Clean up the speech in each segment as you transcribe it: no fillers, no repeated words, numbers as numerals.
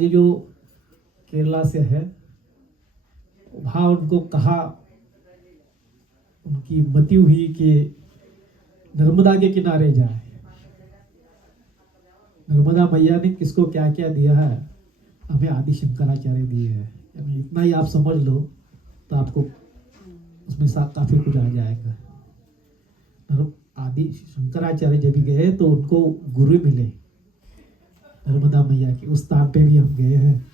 ये जो केरला से है, वहाँ उनको कहा, उनकी मति हुई कि नर्मदा के किनारे जाए। नर्मदा मैया ने किसको क्या क्या दिया है, हमें आदि शंकराचार्य दिए है। यानी इतना ही आप समझ लो तो आपको उसमें साथ काफी कुछ आ जाएगा। आदि शंकराचार्य जब भी गए तो उनको गुरु मिले नर्मदा मैया की। उस स्थान पे भी हम गए हैं,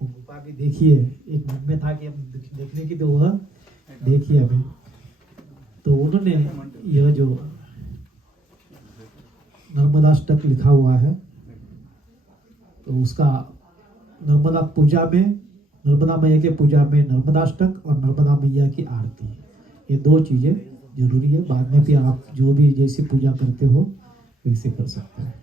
वो गुफा भी देखिए। एक मन में था कि हम देखने की, तो वह देखिए हमें। तो उन्होंने यह जो नर्मदाष्टक लिखा हुआ है, तो उसका नर्मदा पूजा में, नर्मदा मैया के पूजा में नर्मदाष्टक और नर्मदा मैया की आरती, ये दो चीजें जरूरी है। बाद में भी आप जो भी जैसी पूजा करते हो वैसे कर सकते हैं।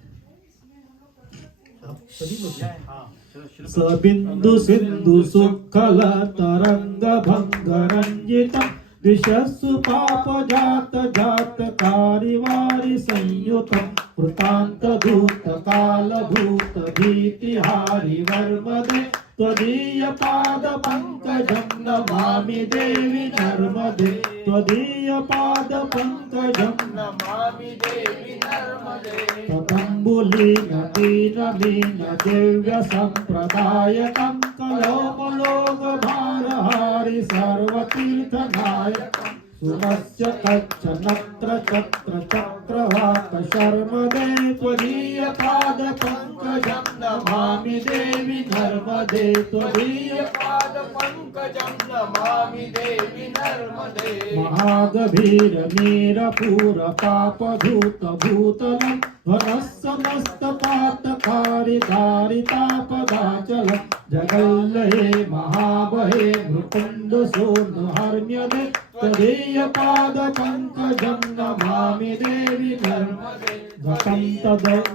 सबिंदु सिंधु सुखल तरंग भंग रंजितम दिशस्सु पाप जात जात कारिवारि संयुतम कृतांत धूत काल भूत भीति हारि वर्मदे त्वदीय पाद पंकजं नमामि देवी नर्मदे त्वदीय पाद पंकजं नमामि देवी नर्मदे तदंबुलीन दीन मीन दिव्य संप्रदायकं कलोमलोग भारहारि सर्वतीर्थनायकं सुमस्य कच्छ नत्र चक्र चक्रवाक शर्मदे त्वदीय पाद पंकजं नमामि देवी नर्मदे त्वदीय पाद पंकजं नमामि देवी नर्मदे महागभीर नीरपूर पाप धूत भूतलं ध्वनः समस्त पातकारि दारितापदाचलं जगल्लये महाबहे मृकुण्ड सोऽनुहर्म्यदे तदीय पाद पंकजं नमामि देवी नर्मदे गतं तदैव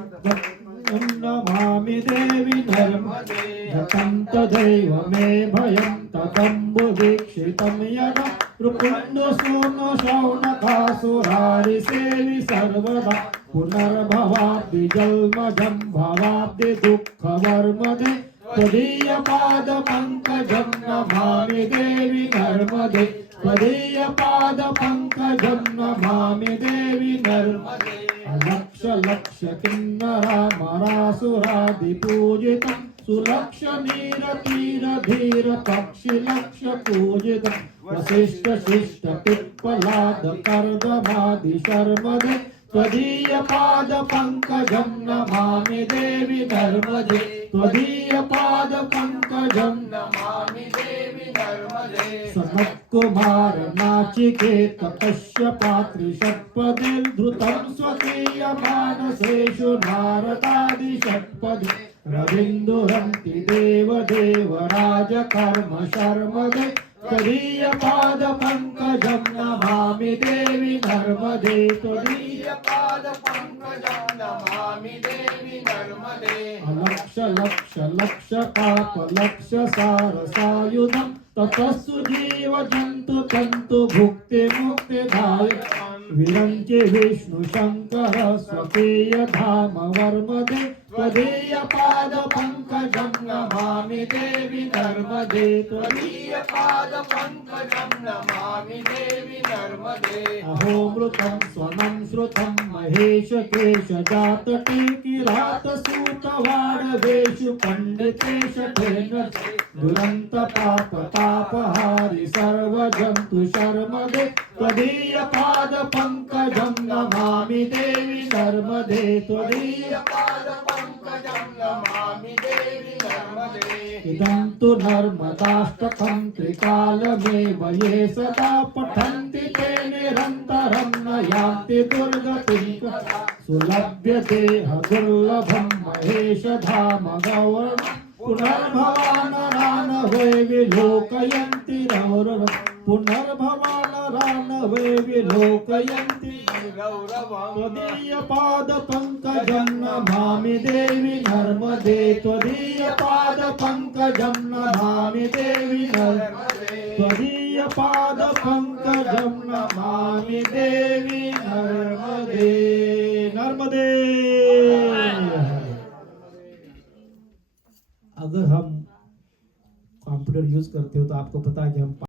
नमामि देवी नर्मदे गतं तदैव मे भयं तदम्बुदीक्षितं यदा मृकुण्ड सोऽनु शौनकासुरारि सेवि सर्वदा पुनर्भवाब्धि जन्मजं भवाब्धि दुःखवर्मदे त्वदीय पाद पंकजं नमामि देवी नर्मदे त्वदीय पाद पंकजं नमामि देवी नर्मदे अलक्ष लक्ष किन्नरा मरासुरादि पूजितं सुलक्ष नीर तीर धीर पक्षि लक्ष पूजितं वसिष्ठ शिष्ट पिप्पलाद कर्दमादि शर्मदे त्वदीय पाद पंकजं नमामि देवी नर्मदे त्वदीय पाद पंकजं नमामि देवी नर्मदे सनत्कुमार नाचिकेत कश्यपात्रि षट्पदे धृतं स्वकीय मानसेषु नारदादि षट्पदे रविन्दुरन्ति देव देव राजकर्म शर्मदे त्वदीय पाद पंकजं नमामि देवी नर्मदे त्वदीय पाद पंकजं नमामि देवी नर्मदे अलक्ष लक्ष लक्ष पाप लक्ष सार सायुधं ततस्सु जीव जन्तु तन्तु भुक्ति मुक्ति दायकं विरञ्चि विष्णु शंकर स्वकीय धाम वर्मदे त्वदीय पाद पंकजं नमामि देवी नर्मदे त्वदीय पाद पंकजं नमामि देवी नर्मदे अहो मृतं स्वनं श्रुतं महेश केश जातटे किरात सूत वाडवेषु पंडितेश तेन दुरंत पाप तापहारि सर्वजन्तु शर्मदे त्वदीय पाद पंकजं नमामि देवी नर्मदे त्वदीय पाद पंकजं नमामि देवी नर्मदे इदं तु नर्मदाष्टकं त्रिकालमेव ये सदा पठन्ति ते निरन्तरं न यान्ति दुर्गतिं सुलभ्यते दुर्लभं महेश धाम गौरवम् पुनर्भवानरान वै विलोकयन्ति गौरवम् पुनर्भवानरान वै विलोकयन्ति गौरवम् त्वदीय पाद पंकजं नमामि देवी नर्मदे त्वदीय पाद पंकजं नमामि देवी नर्मदे त्वदीय पाद पंकजं नमामि देवी नर्मदे नर्मदे। अगर हम कंप्यूटर यूज करते हो तो आपको पता है कि हम